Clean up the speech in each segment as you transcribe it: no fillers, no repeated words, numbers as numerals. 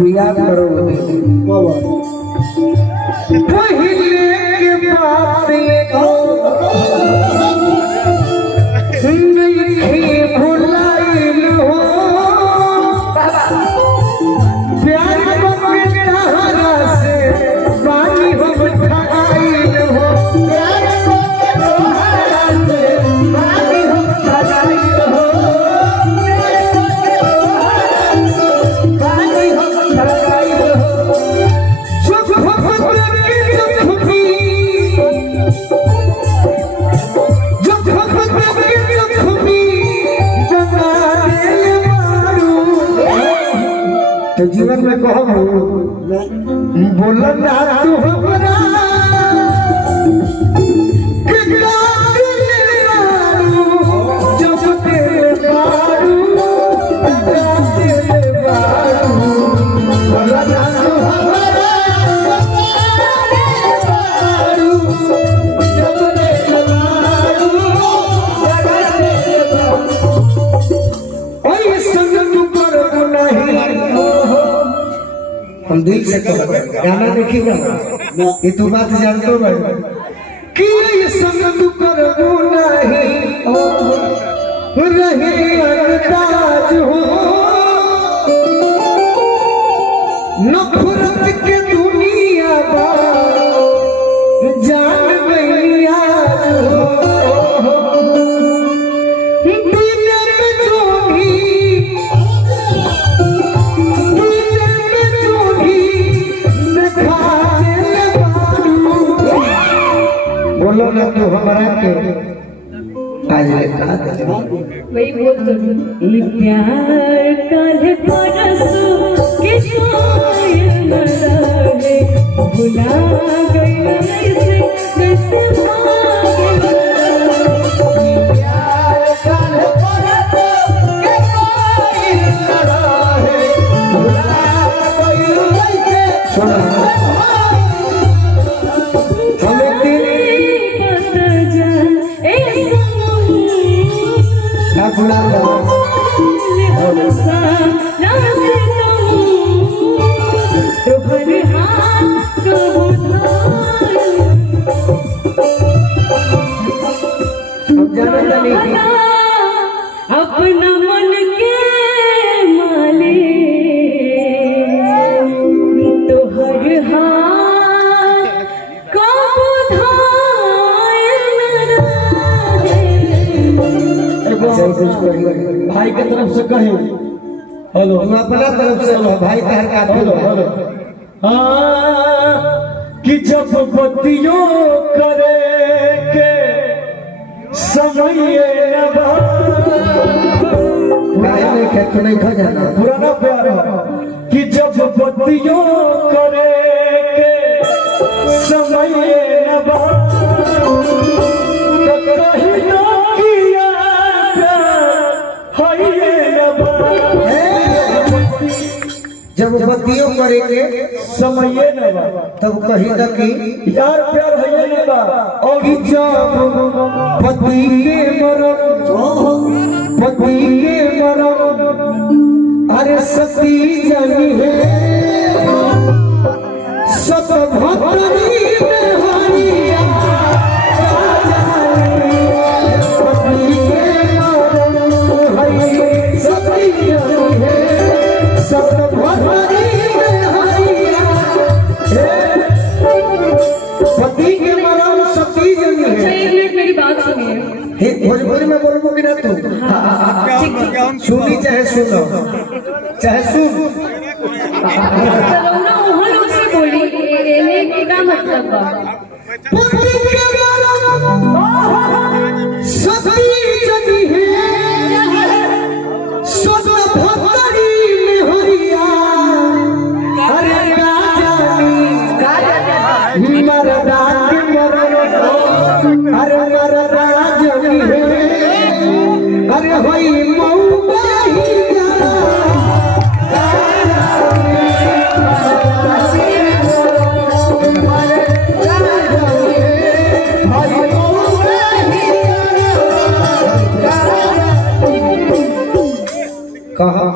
तू याद करो पहले के बात नहीं भुलाइल हो प्यार के तहरा से पानी हम ठगाइल हो प्यार के तहरा से पानी हम ठगाइल हो पानी हम ठगाइल हो चुप तो जीवन में कहो बोलन ना तू हमरा जब तेरे बारू बोलन ना तू हमरा जब तेरे बारू संग तू कर नहीं हम दिल से गाना देखी ना ये तो बात जानते हो कि ये संग तू करबो नहीं रहे अंदाज हो नफरत के दुनिया बा जान गई आज हो बोलो ना तू हमारा के आज लेता वही बोल तो ये प्यार कल परसों के शायर मरावे भुला गई ऐसे कैसे भागे प्यार कल परसों के शायर मरावे भुला गई ऐसे सुना अपना मन के मालिक तो हर हाथ को भाई के तरफ से कहे हेलो अपना तरफ से भाई का हेलो हेलो कि जब बत्तियों करे के समय नहीं खा जाना पुराना प्यार है कि जब बत्तियों करे के समय जब बत्तियों करे के समय तब कहीं न कि यार प्यार है ये बा और जब पति के मरम अरे सती जानी है सब भक्तरी में हरिया पति के मरम है सती जानी है सब भक्तरी में हरिया पति के मरम सती जानी है। मेरी बात सुनिए भोजपुरी में बोलबो कि ना तू सुनी चाहे सुनो चाहे सुन बोली क्या मतलब सती जनी है सब भक्तरी में हरिया अरे मरदा के मरम अरे मरदा जनी है अरे होई मौबा ही कहा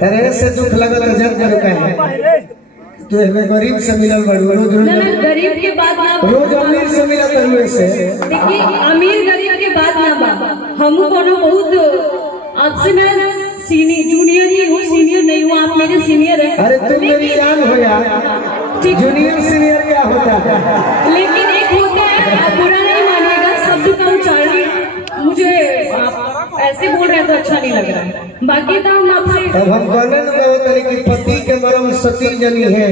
तेरे अरे से दुख लगा तो जब करो कहे तू हमें गरीब से मिलल बड़ू रोज ना ना गरीब के बात ना रोज अमीर से मिलत करू से देखिए अमीर गरीब के बात ना बा हम कोनो बहुत आपसे मैं जूनियर ही हूँ सीनियर नहीं हूँ आप मेरे सीनियर हैं अरे तुम मेरी जान हो यार जूनियर सीनियर क्या होता है लेकिन एक होता है आप बुरा नहीं मानिएगा शब्द का उच्चारण मुझे आप ऐसे बोल रहे हैं तो अच्छा नहीं लग रहा है बाकी तो हम आपसे अब हम कहने न कहो तरी कि पति के मरम सती जनी है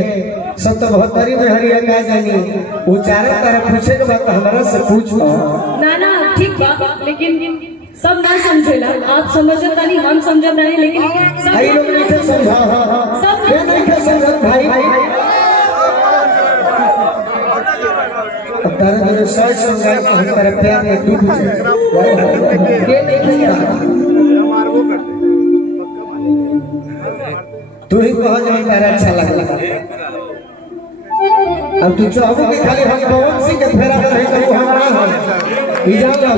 77 में हरिया का जानी उच्चारण तारा पूछे के बात हमारा से पूछो ना ना ठीक बा लेकिन सब ना समझेला आप समझता नहीं हम समझत नहीं लेकिन सब भाई लोग नहीं समझा सब क्या नहीं समझत भाई अब तारा जो सोच समझाए कि हम तेरे प्यार में डूब जाए ये नहीं तू ही कहो जो तेरा अच्छा लगा अब तू चाहो कि खाली हम पवन सिंह के फेरा में नहीं तो हमारा है ई जान लो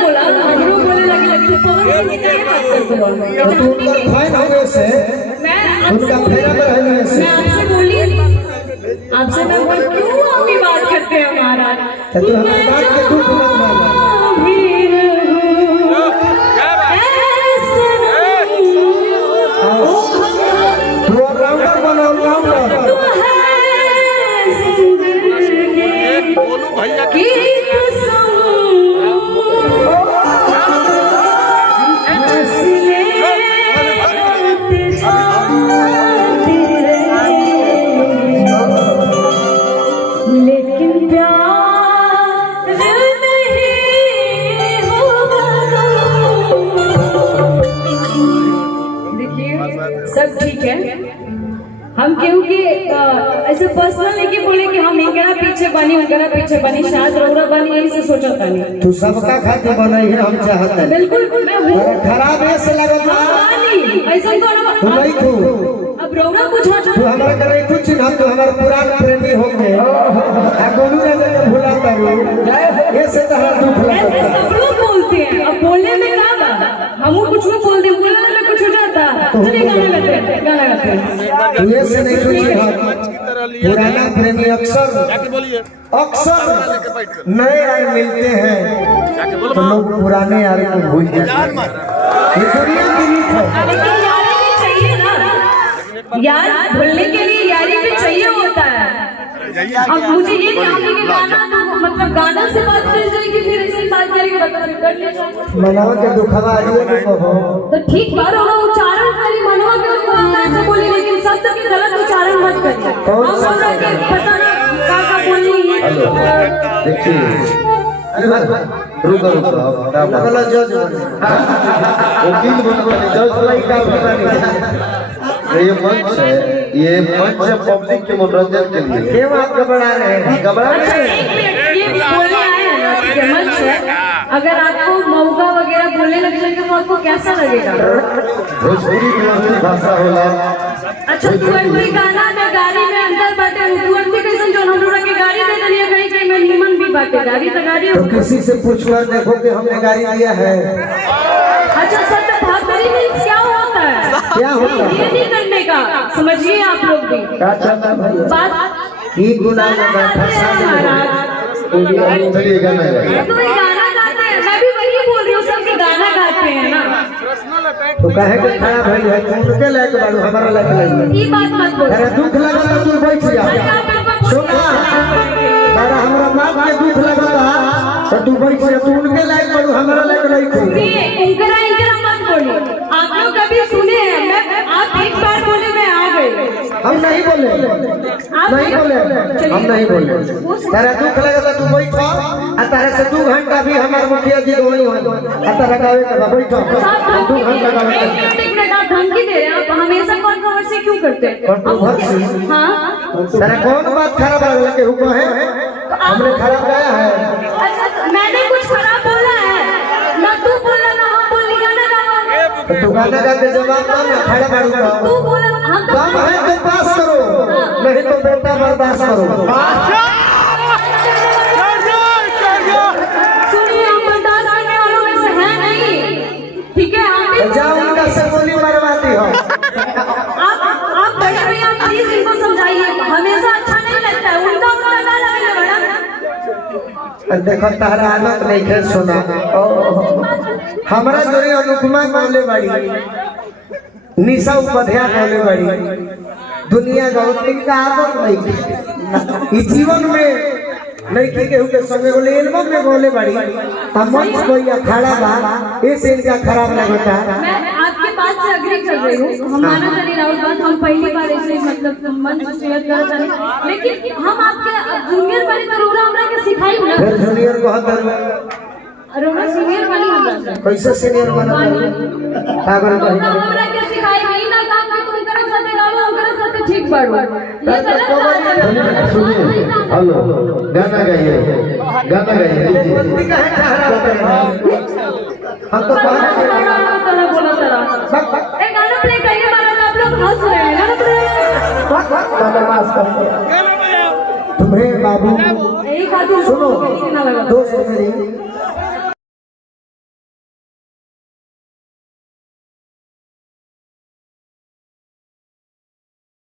बोला हमरो बोले लगे तो पवन सिंह की क्या बात करते हो तो तू उनका फाइन होने से मैं उनका फेरा में रहने से मैं आपसे बोली आपसे मैं बोल क्यों अपनी बात करते हैं महाराज तो तू हमारी बात के दुख मत मानना तू ऑलराउंडर बनो ऑलराउंडर बोलू भैया लेकिन प्यार नहीं होगा देखिए सब ठीक है हम क्यों कि ऐसे पर्सनल लेके बोले कि हम इनकरा पीछे बनी शायद रौरा बनी यही से सोचा था नहीं तू सबका खातिर बनाई है हम चाहते हैं बिल्कुल मैं हूँ खराब है से लगत हाँ, बानी ऐसा तू नहीं करो तू अब रौरा पूछा तू हमारा करे कुछ ना तू हमारा पुराना प्रेमी हो गए आ गोलू ना जगह भुला करू ये से तहरा दुख ऐसे लगता सब लोग बोलते हैं अब बोलने में क्या बात हम कुछ भी बोल दे बोलने में कुछ हो जाता चलिए गाना गाते हैं तू ये से नहीं कुछ पुराना प्रेमी अक्सर बोलिए अक्सर नए यार मिलते हैं तो लोग पुराने यार को भूल जाते हैं ये दुनिया की रीत है लेकिन यारी भी चाहिए ना यार भूलने के लिए यारी भी चाहिए होता है अब मुझे ये कहूँगी कि गाना तो मतलब गाना से बात कर जाएगी फिर ऐसी बात करेंगे बता कर ले जाओ मनवा के दुखवा आइए के कहो तो ठीक बात होगा उच्चारण करी मनवा के दुखवा ऐसे बोली लेकिन शब्द के गलत उच्चारण मत करिए कौन हम सा बोल रहे कि पता नहीं का बोली देखिए रुको लगला जज वकील बनवाने जज लाई का बनी ये मंच है पब्लिक के मनोरंजन के लिए क्यों आप घबरा रहे हैं घबरा अच्छा रहे एक मिनट ये बोलने आए हैं ना ठीक है मंच है अगर आपको मौका वगैरह बोलने लग जाएगा तो आपको कैसा लगेगा भोजपुरी की भाषा होला अच्छा तुअर्ती गाना में गाड़ी में अंदर बाटे तुअर्ती कैसे जो हम लोग के गाड़ी दे दलिए कहीं कहीं में निमन भी बाटे गाड़ी तो गाड़ी तो किसी से पूछकर देखो कि हमने गाड़ी दिया है अच्छा सत्य भागदरी में क्या होता है क्या होता है ये नहीं करने का समझिए आप लोग भी क्या चलता भाई बात ये गुनाह लगा फंसा महाराज चलिए गाना गाइए तो ये गाना गाते हैं मैं भी वही बोल रही हूँ सब के गाना गाते हैं ना तो कहे के खड़ा भइल है तू उनके लायक बाड़ू हमारा लायक नहीं ये बात मत बोलो तेरा दुख लगा तो तू बैठ जा सुना तेरा हमरा बाप के दुख लगा तो तू बैठ जा तू उनके लायक बाड़ू हमारा लायक नहीं तू ये इंकरा मत बोलिए आप लोग कभी सुने हैं मैं आप एक बार बोले मैं आ गई हम नहीं बोले नहीं बोले हम नहीं बोले तेरा दुख लगा तो तू बैठ आ तेरे से 2 घंटा भी हमारे मुखिया जी को नहीं हो आ तेरा गावे के बैठ 2 घंटा गावे एक मिनट आप धमकी दे रहे हैं आप हमेशा कंट्रोवर्सी क्यों करते हैं कंट्रोवर्सी हाँ तेरा कौन बात खराब लगे हुआ है हमने खराब गाया है अच्छा मैंने कुछ खराब बोला है ना तू बोला ना हम बोली गाना गावा तो तू गाना गा के जवाब दो ना खड़ा बाड़ू का तू बोला हम तो कम है तो पास करो नहीं तो बेटा बर्दाश्त करो सुनिए हम बर्दाश्त करने वालों में से हैं नहीं ठीक है हम भी जाओ उनका से गोली मरवाती हो देखो तारा आदत नहीं है सुना हमरा जोरे अनुपमा कहले बाड़ी निशा उपाध्याय कहले बाड़ी दुनिया गौतमी का आदत नहीं ई जीवन में लड़की के हुके संगे बोले एल्बम में बोले बाड़ी हम मंच कोई अखाड़ा बा ऐसे इनका खराब लगता मैं आपके बात से अग्री कर रही हूँ। हम माना जानी राहुल बात हम पहली बार ऐसे मतलब मंच शेयर कर रहे हैं, लेकिन हम आपके जूनियर वाली तो रोना हमरा के सिखाई ना, फिर जूनियर को हद रोना सीनियर वाली हमरा से कैसे सीनियर बना पागल रोना कहीं हमरा के सिखाई नहीं ना काम के तुम करे साथे गाओ करे साथे ठीक बाड़ो ये गलत बात है। सुनिए हेलो गाना गाइए गलती का है ठहरा हम तो तरह बोला तरह एक गाना प्ले करिए महाराज, आप लोग हंस रहे हैं गाना प्ले। तुम्हें बाबू एक आदमी सुनो ना लगा दोस्त मेरी